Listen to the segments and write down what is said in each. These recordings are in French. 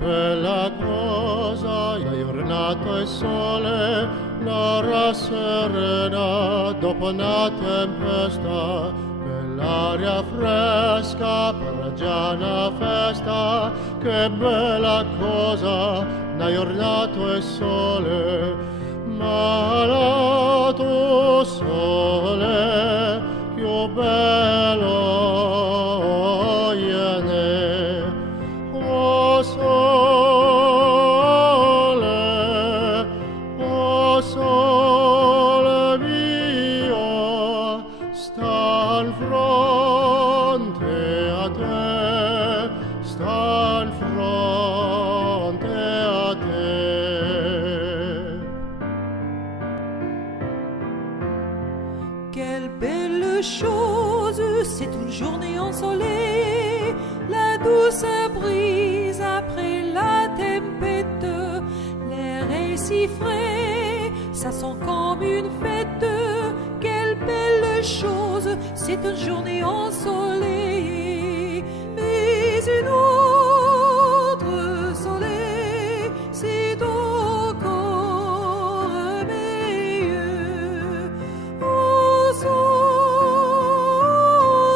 bella cosa, la giornata è sole, l'aria serena dopo una tempesta, che l'aria fresca per già una festa, che bella cosa, la giornata è sole, ma la tuo sole più bello viene, o sole mio, sta in fronte a te, sta in fronte a te. Quelle belle chose, c'est une journée ensoleillée, la douce brise après la tempête, l'air est si frais, ça sent comme une fête. Quelle belle chose, c'est une journée ensoleillée, mais une autre soleil, c'est encore meilleur. Au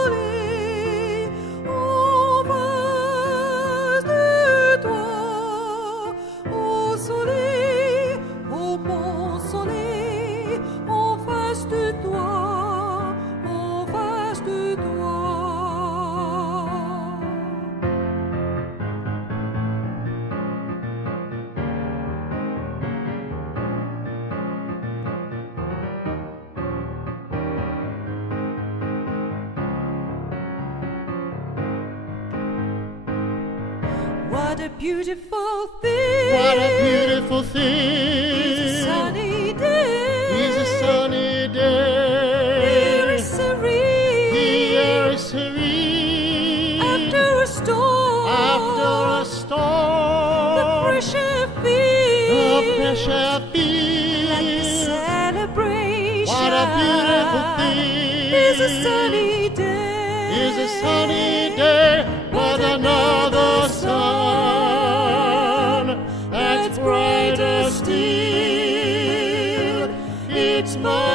soleil, en face de toi, au soleil, oh mon soleil, en face de toi, en face de toi. What a beautiful thing! What a beautiful It's a thing! sunny day. It's a sunny The air day. is serene. The air is serene. After a storm. After a The storm, fresh air the feels fresh air like a feels. celebration. What a beautiful thing! It's a sunny day. It's a sunny day, but another sun that's brighter still. It's my